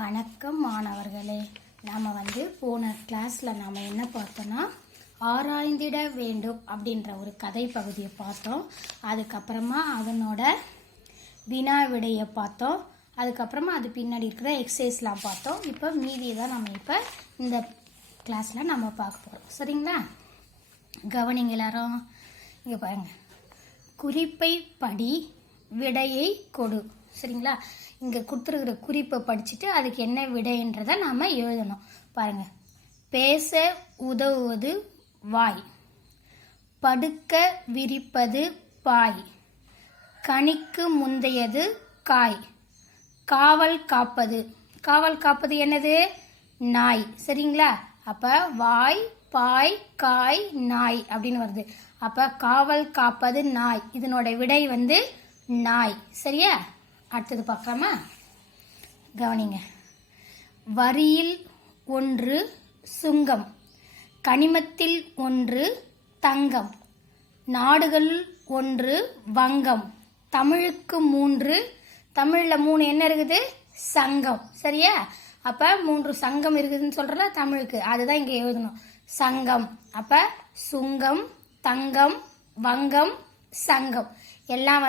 வணக்கம் மாணவர்களே. நாம் போன கிளாஸில் நாம் என்ன பார்த்தோன்னா ஆராய்ந்திட வேண்டும் அப்படின்ற ஒரு கதை பகுதியை பார்த்தோம். அதுக்கப்புறமா அதனோட வினா விடையை பார்த்தோம். அதுக்கப்புறமா அது பின்னாடி இருக்கிற எக்ஸசைஸ்லாம் பார்த்தோம். இப்போ மீதியை தான் நம்ம இப்போ இந்த கிளாஸில் நம்ம பார்க்க போகிறோம். சரிங்களா? கவனிங்க எல்லாரும். இங்கே பாருங்க, குறிப்பை படி விடையை கொடு. சரிங்களா? இங்கே கொடுத்துருக்கிற குறிப்பை படிச்சுட்டு அதுக்கு என்ன விடைன்றதை நாம் எழுதணும். பாருங்கள், பேச உதவுவது வாய், படுக்க விரிப்பது பாய், கனிக்கு முந்தையது காய், காவல் காப்பது. காவல் காப்பது என்னது? நாய். சரிங்களா? அப்போ வாய், பாய், காய், நாய் அப்படின்னு வருது. அப்போ காவல் காப்பது நாய். இதனோட விடை நாய். சரியா? அடுத்தது பார்க்கலாமா? கவனிங்க. வரியில் ஒன்று சுங்கம், கனிமத்தில் ஒன்று தங்கம், நாடுகளில் ஒன்று வங்கம், தமிழுக்கு மூன்று. தமிழில் மூணு என்ன இருக்குது? சங்கம். சரியா? அப்போ 3 சங்கம் இருக்குதுன்னு சொல்கிறல தமிழுக்கு, அதுதான் இங்கே எழுதணும். சங்கம். அப்போ சுங்கம், தங்கம், வங்கம், சங்கம் எல்லாம்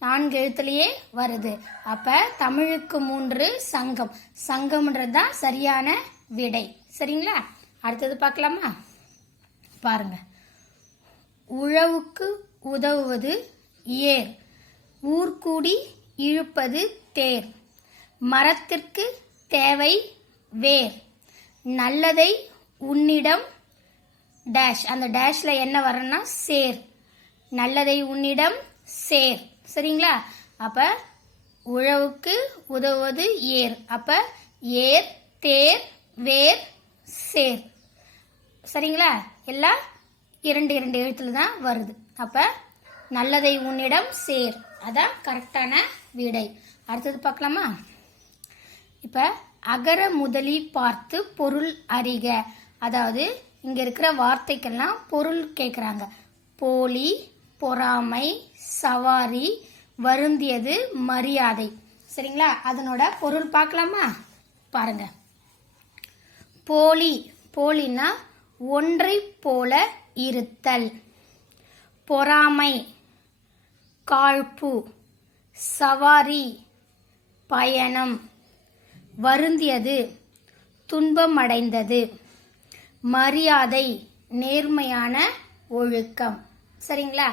4 எழுத்துலயே வருது. அப்ப தமிழுக்கு 3 சங்கம். சங்கம்ன்றது தான் சரியான விடை. சரிங்களா? அடுத்தது பார்க்கலாமா? பாருங்க. உழவுக்கு உதவுவது ஏர், ஊர்கூடி இழுப்பது தேர், மரத்திற்கு தேவை வேர், நல்லதை உன்னிடம் டேஷ். அந்த டேஷ்ல என்ன வரணும்னா சேர். நல்லதை உன்னிடம் சேர். சரிங்களா? அப்ப உழவுக்கு உதவுவது ஏர். அப்ப ஏர், தேர், வேர், சேர். சரிங்களா? எல்லாம் 2 எழுத்துல தான் வருது. அப்ப நல்லதை உன்னிடம் சேர், அதான் கரெக்டான விடை. அடுத்தது பார்க்கலாமா? இப்ப அகர முதலி பார்த்து பொருள் அறிக. அதாவது இங்க இருக்கிற வார்த்தைக்கெல்லாம் பொருள் கேட்குறாங்க. போலி, பொறாமை, சவாரி, வருந்தியது, மரியாதை. சரிங்களா? அதனோட பொருள் பார்க்கலாமா? பாருங்க. போலி, போலினா ஒன்றை போல இருத்தல். பொறாமை, காழ்ப்பு. சவாரி, பயணம். வருந்தியது, துன்பமடைந்தது. மரியாதை, நேர்மையான ஒழுக்கம். சரிங்களா?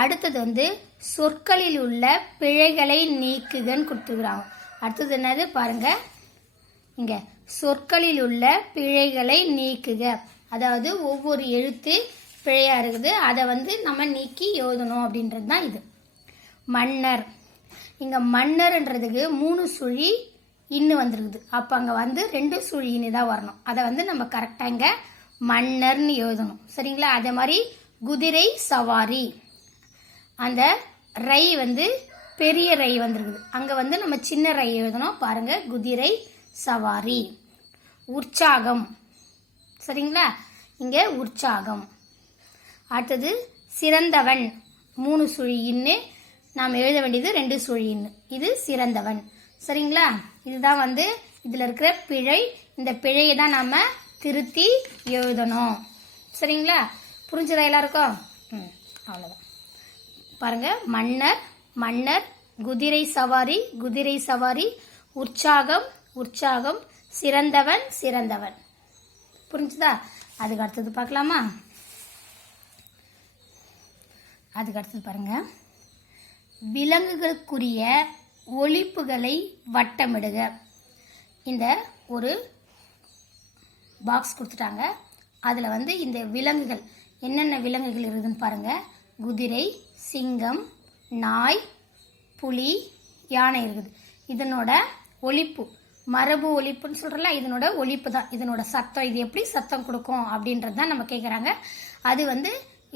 அடுத்தது சொற்களில் உள்ள பிழைகளை நீக்குகன்னு கொடுத்துக்கிறாங்க. அடுத்தது என்னது பாருங்க. இங்க சொற்களில் உள்ள பிழைகளை நீக்குக. அதாவது ஒவ்வொரு எழுத்து பிழையா இருக்குது, அதை நம்ம நீக்கி எழுதணும் அப்படின்றது தான் இது. மன்னர். இங்க மன்னர்ன்றதுக்கு 3 சுழி இன்னு வந்துருக்குது. அப்ப அங்க 2 சுழி இன்னு தான் வரணும். அதை நம்ம கரெக்டா இங்க மன்னர்னு எழுதணும். சரிங்களா? அதே மாதிரி குதிரை சவாரி. அந்த ரை பெரிய ரை வந்திருக்குது. அங்க நம்ம சின்ன ரை எழுதணும். பாருங்க, குதிரை சவாரி. உற்சாகம். சரிங்களா? இங்க உற்சாகம். அடுத்தது சிறந்தவன். 3 சுழி இன்னு, நாம் எழுத வேண்டியது 2 சுழி இன்னு. இது சிறந்தவன். சரிங்களா? இதுதான் இதுல இருக்கிற பிழை. இந்த பிழையை தான் நாம திருத்தி எழுதணும். சரிங்களா? புரிஞ்சதா எல்லாருக்கும்? அவ்வளோதான். பாருங்க. மன்னர், மன்னர். குதிரை சவாரி, குதிரை சவாரி. உற்சாகம், உற்சாகம். சிறந்தவன், சிறந்தவன். புரிஞ்சுதா? அதுக்கு அடுத்தது பார்க்கலாமா? அதுக்கு அடுத்தது பாருங்க. விலங்குகளுக்குரிய ஒலிப்புகளை வட்டமிடுக. இந்த ஒரு பாக்ஸ் கொடுத்துட்டாங்க. அதில் இந்த விலங்குகள் என்னென்ன விலங்குகள் இருக்குதுன்னு பாருங்க. குதிரை, சிங்கம், நாய், புலி, யானை இருக்குது. இதனோட ஒலிப்பு, மரபு ஒலிப்புன்னு சொல்றல, இதனோட ஒலிப்பு தான், இதனோட சத்தம். இது எப்படி சத்தம் கொடுக்கும் அப்படின்றது தான் நம்ம கேட்குறாங்க. அது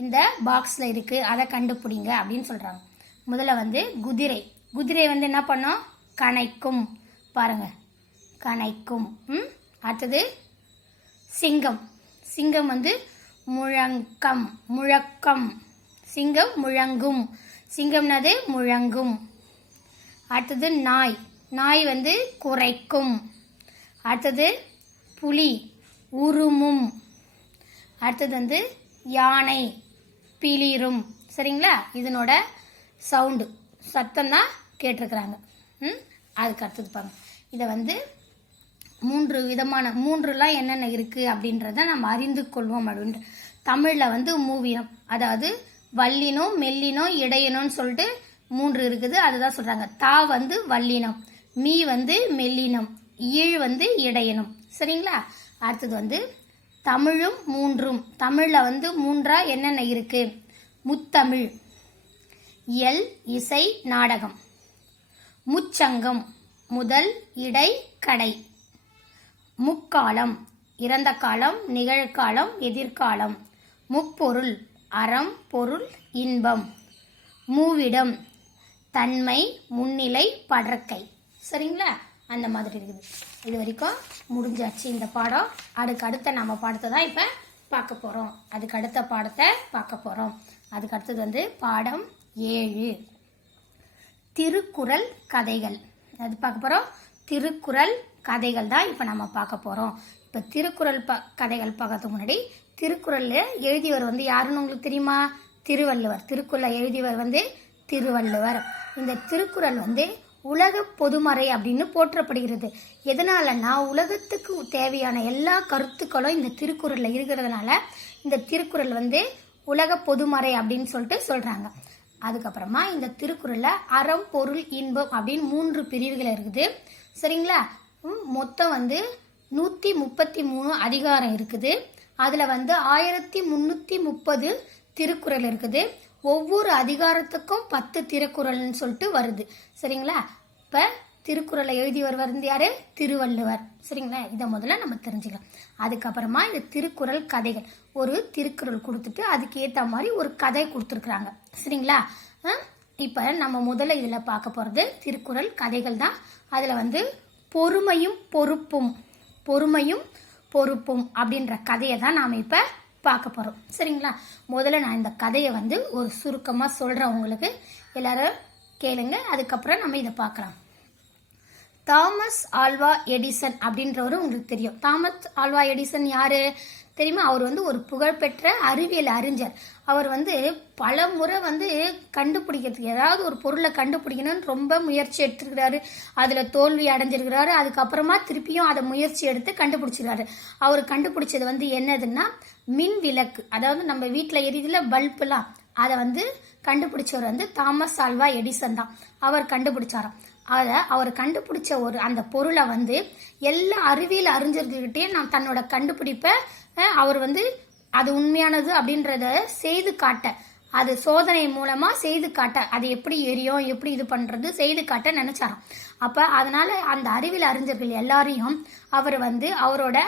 இந்த பாக்ஸில் இருக்கு, அதை கண்டுபிடிங்க அப்படின்னு சொல்றாங்க. முதல்ல குதிரை. குதிரை என்ன பண்ணும்? கனைக்கும். பாருங்க, கனைக்கும். அடுத்தது சிங்கம். சிங்கம் முழக்கம், முழக்கம். சிங்கம் முழங்கும். சிங்கம்னது முழங்கும். அடுத்தது நாய். நாய் குறைக்கும். அடுத்தது புலி உருமும். அடுத்தது வந்து யானை பிளிரும். சரிங்களா, இதனோட சவுண்டு சத்தம் தான் கேட்டிருக்கிறாங்க. அதுக்கு அடுத்தது பாருங்க, இதை வந்து 3 விதமான 3லாம் என்னென்ன இருக்குது அப்படின்றத நம்ம அறிந்து கொள்வோம். அப்படின்ற தமிழில் வந்து மூவினம், அதாவது வல்லினம் மெல்லினம் இடையினம்னு சொல்லிட்டு 3 இருக்குது. அதுதான் சொல்கிறாங்க. தா வந்து வல்லினம், மீ வந்து மெல்லினம், ஈழ் வந்து இடையினம். சரிங்களா, அடுத்தது வந்து தமிழும் 3ம். தமிழில் வந்து 3ஆ என்னென்ன இருக்குது? முத்தமிழ், இயல் இசை நாடகம், முச்சங்கம் முதல் இடை கடை, முக்காலம் இறந்த காலம் நிகழ்காலம் எதிர்காலம், முப்பொருள் அறம் பொருள் இன்பம், மூவிடம் தன்மை முன்னிலை படற்கை. சரிங்களா, அந்த மாதிரி இருக்குது. இது வரைக்கும் முடிஞ்சாச்சு இந்த பாடம். அதுக்கு அடுத்த நம்ம பாடத்தை தான் இப்போ பார்க்க போகிறோம். அதுக்கு அடுத்த பாடத்தை பார்க்க போகிறோம். அதுக்கு அடுத்தது வந்து பாடம் 7 திருக்குறள் கதைகள். அது பார்க்க போகிறோம். திருக்குறள் கதைகள் தான் இப்போ நம்ம பார்க்க போகிறோம். இப்போ திருக்குறள் கதைகள் பார்க்கறதுக்கு முன்னாடி திருக்குறளில் எழுதியவர் வந்து யாருன்னு உங்களுக்கு தெரியுமா? திருவள்ளுவர். திருக்குறளை எழுதியவர் வந்து திருவள்ளுவர். இந்த திருக்குறள் வந்து உலக பொதுமறை அப்படின்னு போற்றப்படுகிறது. எதனாலன்னா உலகத்துக்கு தேவையான எல்லா கருத்துக்களும் இந்த திருக்குறளில் இருக்கிறதுனால இந்த திருக்குறள் வந்து உலக பொதுமறை அப்படின்னு சொல்லிட்டு சொல்கிறாங்க. அதுக்கப்புறமா இந்த திருக்குறளில் அறம் பொருள் இன்பம் அப்படின்னு 3 பிரிவுகள் இருக்குது. சரிங்களா, மொத்தம் வந்து 133 அதிகாரம் இருக்குது. அதில் வந்து 1330 திருக்குறள் இருக்குது. ஒவ்வொரு அதிகாரத்துக்கும் 10 திருக்குறள்னு சொல்லிட்டு வருது. சரிங்களா, இப்போ திருக்குறளை எழுதியவர் வந்து யாரு? திருவள்ளுவர். சரிங்களா, இதை முதல்ல நம்ம தெரிஞ்சுக்கலாம். அதுக்கப்புறமா இந்த திருக்குறள் கதைகள், ஒரு திருக்குறள் கொடுத்துட்டு அதுக்கு ஏற்ற மாதிரி ஒரு கதை கொடுத்துருக்குறாங்க. சரிங்களா, இப்போ நம்ம முதல்ல இதில் பார்க்க போகிறது திருக்குறள் கதைகள் தான். அதில் வந்து பொறுமையும் பொறுப்பும் அப்படின்ற கதையை தான் நாம் இப்போ பார்க்க போகிறோம். சரிங்களா, முதல்ல நான் இந்த கதையை வந்து ஒரு சுருக்கமாக சொல்கிறேன் உங்களுக்கு. எல்லாரும் கேளுங்க, அதுக்கப்புறம் நம்ம இதை பார்க்கலாம். தாமஸ் ஆல்வா எடிசன் அப்படின்றவரு உங்களுக்கு தெரியும். தாமஸ் ஆல்வா எடிசன் யாரு தெரியுமா? அவர் வந்து ஒரு புகழ்பெற்ற அறிவியல் அறிஞர். அவர் வந்து பல முறை வந்து கண்டுபிடிக்கிறதுக்கு, ஏதாவது ஒரு பொருளை கண்டுபிடிக்கணும்னு ரொம்ப முயற்சி எடுத்துருக்கிறாரு. அதில் தோல்வி அடைஞ்சிருக்கிறாரு. அதுக்கப்புறமா திருப்பியும் அதை முயற்சி எடுத்து கண்டுபிடிச்சிருக்காரு. அவர் கண்டுபிடிச்சது வந்து என்னதுன்னா மின் விளக்கு, அதாவது நம்ம வீட்டில் எரியுதுல பல்புலாம், அதை வந்து கண்டுபிடிச்சவர் வந்து தாமஸ் ஆல்வா எடிசன் தான். அவர் கண்டுபிடிச்சாராம். அதை அவர் கண்டுபிடிச்ச அந்த பொருளை வந்து எல்லா அறிவியல் அறிஞர்கிட்டையும் நான் தன்னோட கண்டுபிடிப்பை அவர் வந்து அது உண்மையானது அப்படின்றத செய்து காட்ட, அது சோதனை மூலமா செய்து காட்ட, அது எப்படி எரியும் எப்படி இது பண்றது செய்து காட்ட நினைச்சாராம். அப்ப அதனால அந்த அறிவியல் அறிஞர்கள் எல்லாரையும் அவர் வந்து அவரோட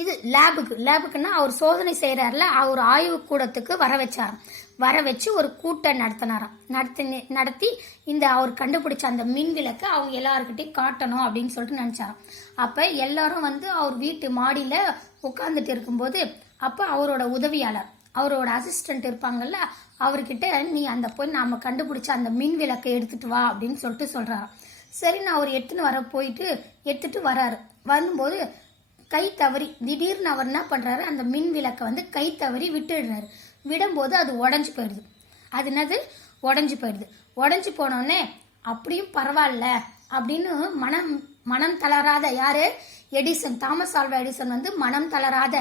இது லேபுக்குன்னா அவர் சோதனை செய்யறாருல, அவர் ஆய்வு கூடத்துக்கு வர வச்சு ஒரு கூட்டம் நடத்தி இந்த அவர் கண்டுபிடிச்ச அந்த மின் விளக்கை அவங்க எல்லாருக்கிட்டையும் காட்டணும் அப்படின்னு சொல்லிட்டு நினைச்சாராம். அப்ப எல்லாரும் வந்து அவர் வீட்டு மாடியில உட்கார்ந்துட்டு இருக்கும்போது அப்ப அவரோட உதவியாளர், அவரோட அசிஸ்டன்ட் இருப்பாங்கல்ல, அவர்கிட்ட நீ அந்த போய் நாம கண்டுபிடிச்ச அந்த மின் விளக்கை எடுத்துட்டு வா அப்படின்னு சொல்லிட்டு சொல்றாராம். சரி, நான் அவர் எடுத்துட்டு வராரு. வரும்போது கை தவறி திடீர்னு அவர் என்ன பண்றாரு, அந்த மின் விளக்கை வந்து கை தவறி விட்டுடுறாரு. விடும்போது அது உடஞ்சு போயிடுது. அது என்னது? உடஞ்சு போயிடுது. உடஞ்சு போனோடனே அப்படியும் பரவாயில்ல அப்படின்னு மனம் தளராத யாரு? எடிசன், தாமஸ் ஆல்வா எடிசன் வந்து மனம் தளராத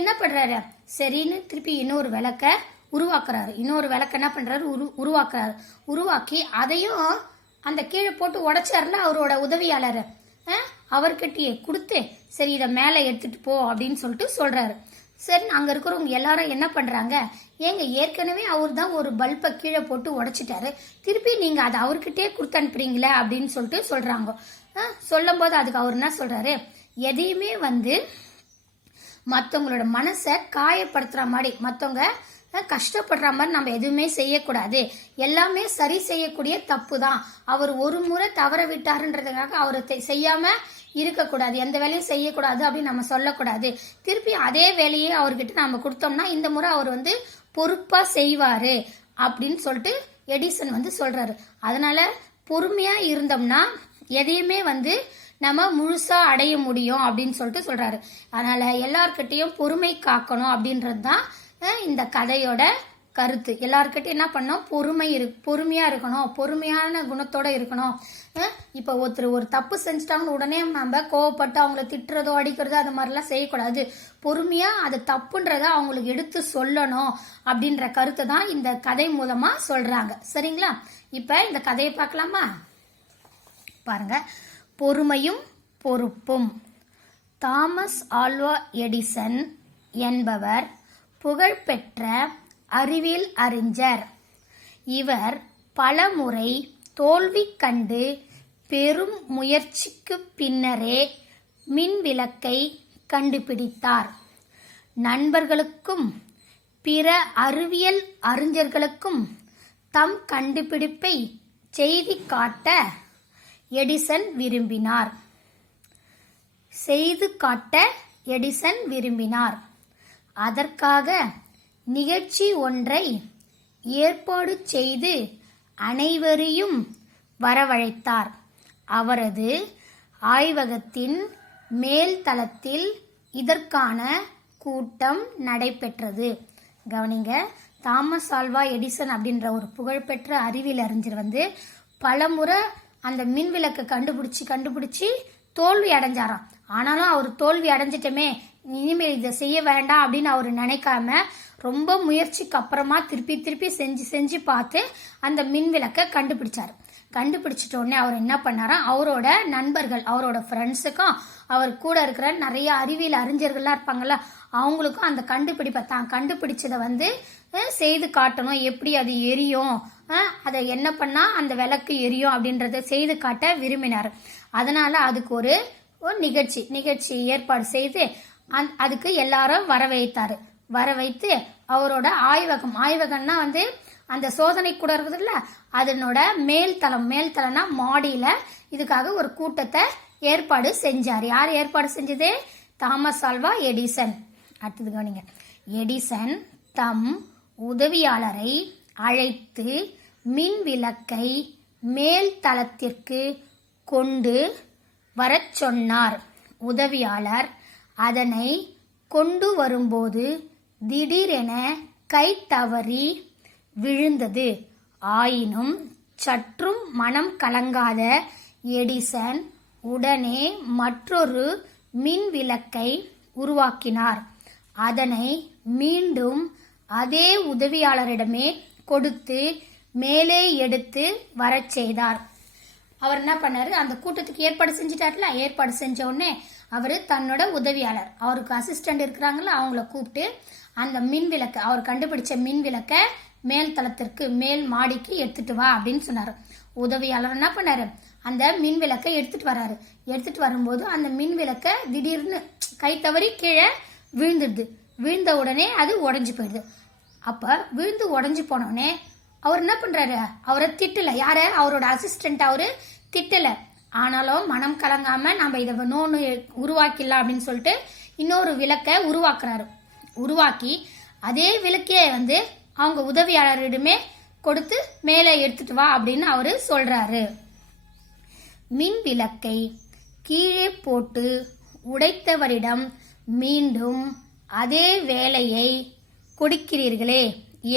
என்ன பண்றாரு, சரின்னு திருப்பி இன்னொரு விளக்க உருவாக்குறாரு. இன்னொரு விளக்க என்ன பண்றாரு, உருவாக்கி அதையும் அந்த கீழே போட்டு உடைச்சாருல அவரோட உதவியாளர், அவர்கிட்டயே கொடுத்து சரி இதை மேலே எடுத்துட்டு போ அப்படின்னு சொல்லிட்டு சொல்றாரு. சரி, அங்க இருக்கிறவங்க எல்லாரும் என்ன பண்றாங்க, ஏங்க ஏற்கனவே அவர் தான் ஒரு பல்பை கீழே போட்டு உடைச்சிட்டாரு, திருப்பி நீங்க அதை அவர்கிட்டயே கொடுத்து அனுப்புறீங்களே அப்படின்னு சொல்லிட்டு சொல்றாங்க. சொல்லும் போது அதுக்கு அவர் என்ன சொல்றாரு, எதையுமே வந்து மற்றவங்களோட மனசை காயப்படுத்துற மாதிரி, மற்றவங்க கஷ்டப்படுற மாதிரி நம்ம எதுவுமே செய்யக்கூடாது, எல்லாமே சரி செய்யக்கூடிய தப்பு தான். அவர் ஒரு முறை தவற விட்டாருன்றதுக்காக அவரை செய்யாம இருக்கக்கூடாது, எந்த வேலையும் செய்யக்கூடாது அப்படின்னு நம்ம சொல்லக்கூடாது. திருப்பி அதே வேலையை அவர்கிட்ட நம்ம கொடுத்தோம்னா இந்த முறை அவர் வந்து பொறுப்பா செய்வாரு அப்படின்னு சொல்லிட்டு எடிசன் வந்து சொல்றாரு. அதனால பொறுமையா இருந்தோம்னா எதையுமே வந்து நம்ம முழுசா அடைய முடியும் அப்படின்னு சொல்லிட்டு சொல்றாரு. அதனால எல்லார்கிட்டையும் பொறுமை காக்கணும் அப்படின்றது தான் இந்த கதையோட கருத்து. எல்லார்கிட்டையும் என்ன பண்ணோம், பொறுமையா இருக்கணும், பொறுமையான குணத்தோட இருக்கணும். இப்போ ஒருத்தர் ஒரு தப்பு செஞ்சுட்டாங்கன்னு உடனே நம்ம கோவப்பட்டு அவங்கள திட்டுறதோ அடிக்கிறதோ அது மாதிரிலாம் செய்யக்கூடாது. பொறுமையா அது தப்புன்றத அவங்களுக்கு எடுத்து சொல்லணும் அப்படின்ற கருத்தை தான் இந்த கதை மூலமா சொல்றாங்க. சரிங்களா? இப்ப இந்த கதையை பார்க்கலாமா? பாருங்க. பொறுமையும் பொறுப்பும். தாமஸ் ஆல்வா எடிசன் என்பவர் புகழ்பெற்ற அறிவியல் அறிஞர். இவர் பலமுறை தோல்வி கண்டு பெரும் முயற்சிக்கு பின்னரே மின் விளக்கை கண்டுபிடித்தார். நண்பர்களுக்கும் பிற அறிவியல் அறிஞர்களுக்கும் தம் கண்டுபிடிப்பை செய்து காட்ட எடிசன் விரும்பினார். அதற்காக நிகழ்ச்சி ஒன்றை ஏற்பாடு செய்து அனைவரையும் வரவழைத்தார். அவரது ஆய்வகத்தின் மேல் தளத்தில் இதற்கான கூட்டம் நடைபெற்றது. கவனிங்க. தாமஸ் ஆல்வா எடிசன் அப்படின்ற ஒரு புகழ்பெற்ற அறிவியல் அறிஞர் பலமுறை அந்த மின் விளக்கை கண்டுபிடிச்சு தோல்வி அடைஞ்சாராம். ஆனாலும் அவர் தோல்வி அடைஞ்சிட்டமே, இனிமேல் இதை செய்ய வேண்டாம் அப்படின்னு அவர் நினைக்காம ரொம்ப முயற்சிக்கு அப்புறமா திருப்பி செஞ்சு பார்த்து அந்த மின் விளக்கை கண்டுபிடிச்சிட்ட உடனே அவர் என்ன பண்ணாராம், அவரோட நண்பர்கள், அவரோட ஃப்ரெண்ட்ஸுக்கும் அவர் கூட இருக்கிற நிறைய அறிவியல் அறிஞர்கள்லாம் இருப்பாங்கல்ல, அவங்களுக்கும் அந்த கண்டுபிடிப்பை தான் கண்டுபிடிச்சதை செய்து காட்டணும், எப்படி அது எரியும், அதை என்ன பண்ணா அந்த விளக்கு எரியும் அப்படின்றத செய்து காட்ட விரும்பினார். அதனால அதுக்கு ஒரு நிகழ்ச்சி ஏற்பாடு செய்து அதுக்கு எல்லாரும் வர வைத்து அவரோட ஆய்வகம்னா அந்த சோதனை கூட இருக்குதுல்ல, அதனோட மேல்தளம்னா மாடியில இதுக்காக ஒரு கூட்டத்தை ஏற்பாடு செஞ்சார். யார் ஏற்பாடு செஞ்சது? Thomas Alva Edison. அடுத்தது கவனிங்க. எடிசன் தம் உதவியாளரை அழைத்து மின் விளக்கை மேல் தளத்திற்கு கொண்டு வரச் சொன்னார். உதவியாளர் அதனை கொண்டு வரும்போது திடீரென கை தவறி விழுந்தது. ஆயினும் சற்றும் மனம் கலங்காத எடிசன் உடனே மற்றொரு மின் விளக்கை உருவாக்கினார். அதனை மீண்டும் அதே உதவியாளரிடமே கொடுத்து மேலே எடுத்து வரச் செய்தார். அவர் என்ன பண்ணாரு, அந்த கூட்டத்துக்கு ஏற்பாடு செஞ்சிட்டாருல, ஏற்பாடு செஞ்ச உடனே அவர் தன்னோட உதவியாளர், அவருக்கு அசிஸ்டன்ட் இருக்கிறாங்கல்ல, அவங்கள கூப்பிட்டு அந்த மின் விளக்கை, அவர் கண்டுபிடிச்ச மின் விளக்கை மேல் தளத்திற்கு மேல் மாடிக்கு எடுத்துட்டு வா அப்படின்னு சொன்னாரு. உதவியாளர் என்ன பண்ணாரு, அந்த மின் விளக்கை எடுத்துட்டு வரும்போது அந்த மின் விளக்கை திடீர்னு கை தவறி கீழே விழுந்துடுது. விழுந்த உடனே அது உடஞ்சி போயிடுது. அப்ப விழுந்து உடஞ்சி போனோடனே அவர் என்ன பண்றாரு, அவரை திட்டல, யார, அவரோட அசிஸ்டன்ட் அவரு திட்டல. ஆனாலும் மனம் கலங்காம நம்ம இதை இன்னொன்னு உருவாக்கிடலாம் அப்படின்னு சொல்லிட்டு இன்னொரு விளக்கை உருவாக்கி அதே விளக்கே அவங்க உதவியாளரிடமே கொடுத்து மேலே எடுத்துட்டு வா அப்படின்னு அவரு சொல்றாரு. மின் விளக்கை கீழே போட்டு உடைத்தவரிடம் மீண்டும் அதே வேலையை கொடுக்கிறீர்களே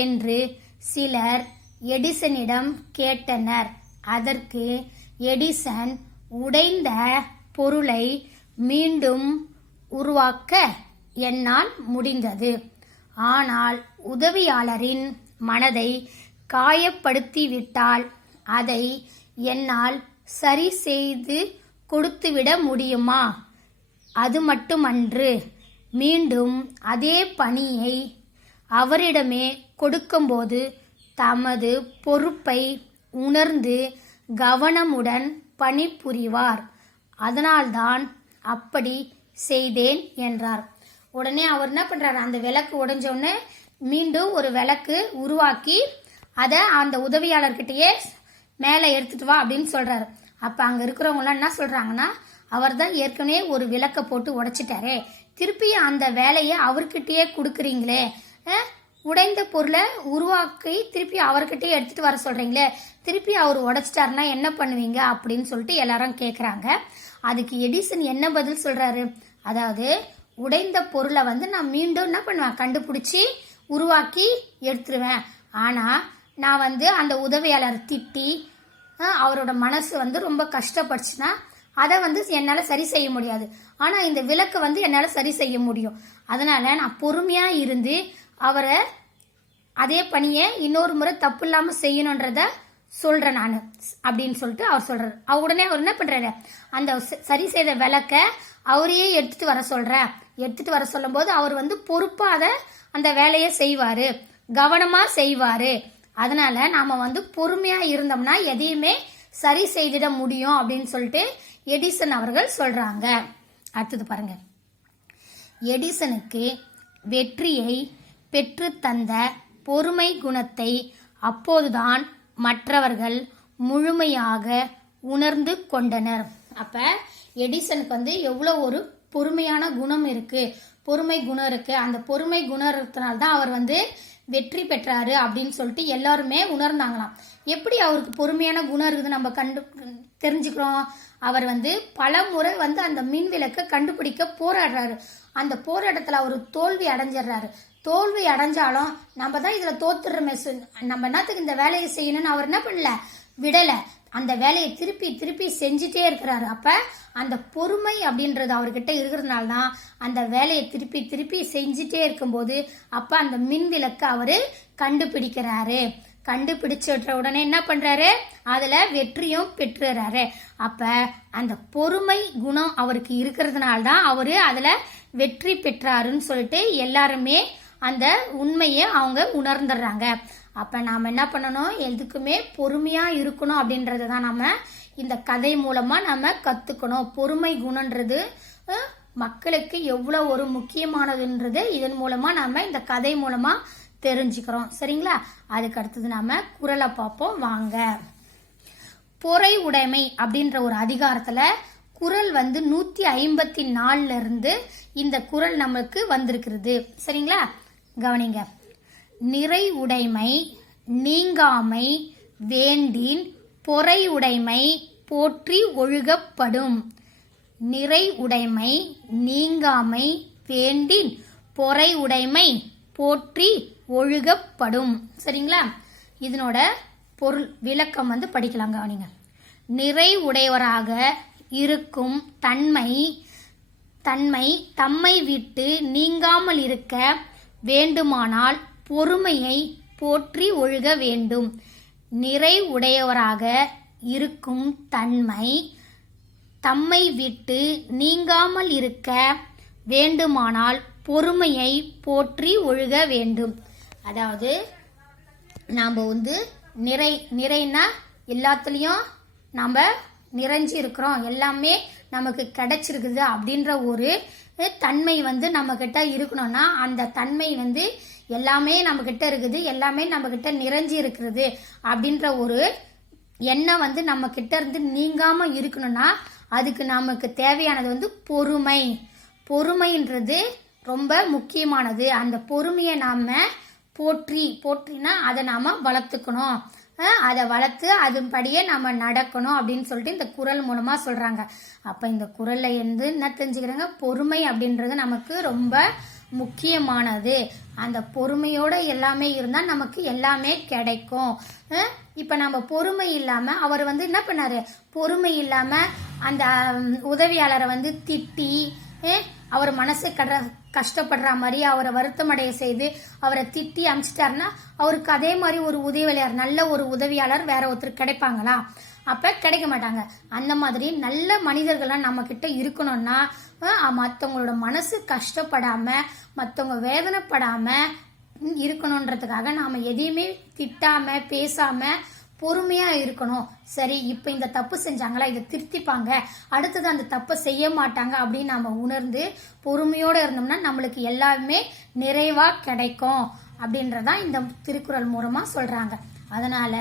என்று சிலர் எடிசனிடம் கேட்டனர். அதற்கு எடிசன் உடைந்த பொருளை மீண்டும் உருவாக்க என்னால் முடிந்தது. ஆனால் உதவியாளரின் மனதை காயப்படுத்திவிட்டால் அதை என்னால் சரி செய்து கொடுத்துவிட முடியுமா? அது மட்டுமன்று, மீண்டும் அதே பணியை அவரிடமே கொடுக்கும்போது தமது பொறுப்பை உணர்ந்து கவனமுடன் பணிபுரிவார். அதனால்தான் அப்படி செய்தேன் என்றார். உடனே அவர் என்ன பண்றாரு, அந்த விளக்கு உடைஞ்ச உடனே மீண்டும் ஒரு விளக்கு உருவாக்கி அதை அந்த உதவியாளர்கிட்டயே மேலே எடுத்துட்டு வா அப்படின்னு சொல்றாரு. அப்ப அங்க இருக்கிறவங்க எல்லாம் என்ன சொல்றாங்கன்னா, அவர் தான் ஏற்கனவே ஒரு விளக்க போட்டு உடைச்சிட்டாரே, திருப்பி அந்த வேலையை அவர்கிட்டயே கொடுக்குறீங்களே, உடைந்த பொருளை உருவாக்கி திருப்பி அவர்கிட்டயே எடுத்துட்டு வர சொல்றீங்களே, திருப்பி அவர் உடைச்சிட்டாருன்னா என்ன பண்ணுவீங்க அப்படின்னு சொல்லிட்டு எல்லாரும் கேக்குறாங்க. அதுக்கு எடிசன் என்ன பதில் சொல்றாரு, அதாவது உடைந்த பொருளை வந்து நான் மீண்டும் என்ன பண்ணுவேன், கண்டுபிடிச்சி உருவாக்கி எடுத்துருவேன். ஆனா நான் வந்து அந்த உதவியாளர் திட்டி அவரோட மனசு வந்து ரொம்ப கஷ்டப்பட்டுச்சுன்னா அதை வந்து என்னால சரி செய்ய முடியாது. ஆனா இந்த விளக்கு வந்து என்னால சரி செய்ய முடியும். அதனால நான் பொறுமையா இருந்து அவரை அதே பணியை இன்னொரு முறை தப்பு இல்லாம செய்யணும்ன்றத சொல்றேன் நான் அப்படின்னு சொல்லிட்டு அவர் சொல்றாரு. உடனே அவர் என்ன பண்றாரு, அந்த சரி செய்த விளக்க அவரையே எடுத்துட்டு வர சொல்றேன். எடுத்துட்டு வர சொல்லும் போது அவர் வந்து பொறுப்பா அந்த வேலையை செய்வாரு, கவனமா செய்வாரு. அதனால நாம வந்து பொறுமையா இருந்தோம்னா எதையுமே சரி செய்திட முடியும் அப்படின்னு சொல்லிட்டு எடிசன் அவர்கள் சொல்றாங்க. அடுத்தது பாருங்க, எடிசனுக்கு வெற்றியை பெற்று தந்த பொறுமை குணத்தை அப்போதுதான் மற்றவர்கள் முழுமையாக உணர்ந்து கொண்டனர். அப்ப எடிசனுக்கு வந்து எவ்வளவு ஒரு பொறுமையான குணம் இருக்கு, பொறுமை குணம் இருக்கு. அந்த பொறுமை குணம் இருக்கிறதுனால்தான் அவர் வந்து வெற்றி பெற்றாரு அப்படின்னு சொல்லிட்டு எல்லாருமே உணர்ந்தாங்களாம். எப்படி அவருக்கு பொறுமையான குணம் இருக்குது நம்ம தெரிஞ்சுக்கிறோம். அவர் வந்து பல முறை வந்து அந்த மின் விளக்கை கண்டுபிடிக்க போராடுறாரு. அந்த போராட்டத்துல அவர் தோல்வி அடைஞ்சிடுறாரு. தோல்வி அடைஞ்சாலும் நம்ம தான் இதுல தோத்துடுறோமே, நம்ம என்னத்துக்கு இந்த வேலையை செய்யணும்னு அவர் என்ன பண்ணல, விடல. அந்த வேலையை திருப்பி திருப்பி செஞ்சுட்டே இருக்கிறாரு. அப்ப அந்த பொறுமை அப்படின்றது அவர்கிட்ட இருக்கிறதுனால தான் அந்த வேலையை திருப்பி திருப்பி செஞ்சுட்டே இருக்கும்போது அப்ப அந்த மின் விளக்கு அவரு கண்டுபிடிக்கிறாரு. கண்டுபிடிச்சிட்ட உடனே என்ன பண்றாரு, அதுல வெற்றியும் பெற்றுறாரு. அப்ப அந்த பொறுமை குணம் அவருக்கு இருக்கிறதுனால தான் அவரு அதுல வெற்றி பெற்றாருன்னு சொல்லிட்டு எல்லாருமே அந்த உண்மையை அவங்க உணர்ந்துடுறாங்க. அப்ப நாம என்ன பண்ணணும், எதுக்குமே பொறுமையா இருக்கணும் அப்படின்றத தான் நாம இந்த கதை மூலமா நாம கத்துக்கணும். பொறுமை குணம்ன்றது மக்களுக்கு எவ்வளவு ஒரு முக்கியமானதுன்றது இதன் மூலமா நாம இந்த கதை மூலமா தெரிஞ்சுக்கிறோம். சரிங்களா? அதுக்கு அடுத்தது நாம குறளை பார்ப்போம் வாங்க. பொறை உடைமை அப்படின்ற ஒரு அதிகாரத்துல குறள் வந்து 154 இருந்து இந்த குறள் நமக்கு வந்திருக்கிறது. சரிங்களா? கவனிங்க. நிறை உடைமை நீங்காமை வேண்டின் பொறை உடைமை போற்றி ஒழுகப்படும். நிறை உடைமை நீங்காமை வேண்டின் பொறை உடைமை போற்றி ஒழுகப்படும். சரிங்களா? இதனோட பொருள் விளக்கம் வந்து படிக்கலாம். கவனிங்க. நிறை உடையவராக இருக்கும் தன்மை தம்மை விட்டு நீங்காமல் இருக்க வேண்டுமானால் பொறுமையை போற்றி ஒழுக வேண்டும். நிறை உடையவராக இருக்கும் தன்மை தம்மை விட்டு நீங்காமல் இருக்க வேண்டுமானால் பொறுமையை போற்றி ஒழுக வேண்டும். அதாவது நாம் வந்து நிறைனா எல்லாத்துலேயும் நம்ம நிறைஞ்சி இருக்கிறோம், எல்லாமே நமக்கு கிடைச்சிருக்குது அப்படின்ற ஒரு தன்மை வந்து நம்ம கிட்ட இருக்கணும்னா அந்த தன்மை வந்து எல்லாமே நம்ம கிட்ட இருக்குது, எல்லாமே நம்ம கிட்ட நிறைஞ்சி இருக்கிறது அப்படின்ற ஒரு எண்ணம் வந்து நம்ம கிட்ட இருந்து நீங்காம இருக்கணும்னா அதுக்கு நமக்கு தேவையானது வந்து பொறுமை. பொறுமைன்றது ரொம்ப முக்கியமானது. அந்த பொறுமையை நாம போற்றினா அதை நாம வளர்த்துக்கணும், அதை வளர்த்து அதன்படியே நம்ம நடக்கணும் அப்படின்னு சொல்லிட்டு இந்த குறள் மூலமா சொல்றாங்க. அப்ப இந்த குறள்ல இருந்து என்ன தெரிஞ்சுக்கிறாங்க, பொறுமை அப்படின்றது நமக்கு ரொம்ப முக்கியமானது. அந்த பொறுமையோட எல்லாமே இருந்தா நமக்கு எல்லாமே கிடைக்கும். இப்ப நம்ம பொறுமை இல்லாம அவர் வந்து என்ன பண்ணாரு, பொறுமை இல்லாம அந்த உதவியாளரை வந்து திட்டி அவர் மனசு கஷ்டப்படுற மாதிரி அவரை வருத்தமடைய செய்து அவரை திட்டி அமிச்சிட்டாருன்னா அவருக்கு அதே மாதிரி ஒரு உதவியாளர், நல்ல ஒரு உதவியாளர் வேற ஒருத்தர் கிடைப்பாங்களா? அப்ப கிடைக்க மாட்டாங்க. அந்த மாதிரி நல்ல மனிதர்கள்லாம் நம்ம கிட்ட இருக்கணும்னா மற்றவங்களோட மனசு கஷ்டப்படாம மற்றவங்க வேதனைப்படாம இருக்கணும்ன்றதுக்காக நாம எதையுமே திட்டாம பேசாம பொறுமையா இருக்கணும். சரி, இப்ப இந்த தப்பு செஞ்சாங்களா, இதை திருத்திப்பாங்க, அடுத்தது அந்த தப்பை செய்ய மாட்டாங்க அப்படின்னு நாம உணர்ந்து பொறுமையோட இருந்தோம்னா நம்மளுக்கு எல்லாமே நிறைவா கிடைக்கும் அப்படின்றதான் இந்த திருக்குறள் மூலமா சொல்றாங்க. அதனால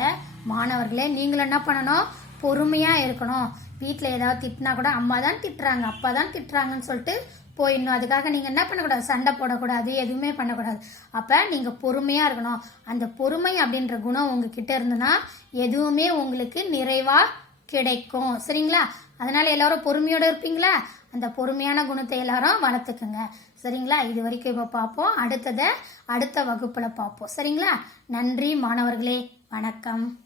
மாணவர்களே, நீங்களும் என்ன பண்ணணும், பொறுமையா இருக்கணும். வீட்டுல ஏதாவது திட்டினா கூட அம்மா தான் திட்டுறாங்க அப்பா தான் திட்டுறாங்கன்னு சொல்லிட்டு போயிடணும். அதுக்காக நீங்கள் என்ன பண்ணக்கூடாது, சண்டை போடக்கூடாது, எதுவுமே பண்ணக்கூடாது. அப்போ நீங்கள் பொறுமையாக இருக்கணும். அந்த பொறுமை அப்படின்ற குணம் உங்ககிட்ட இருந்துன்னா எதுவுமே உங்களுக்கு நிறைவாக கிடைக்கும். சரிங்களா? அதனால எல்லாரும் பொறுமையோடு இருப்பீங்களா? அந்த பொறுமையான குணத்தை எல்லாரும் வளர்த்துக்குங்க. சரிங்களா? இது வரைக்கும் இப்போ பார்ப்போம். அடுத்த வகுப்பில் பார்ப்போம். சரிங்களா? நன்றி மாணவர்களே. வணக்கம்.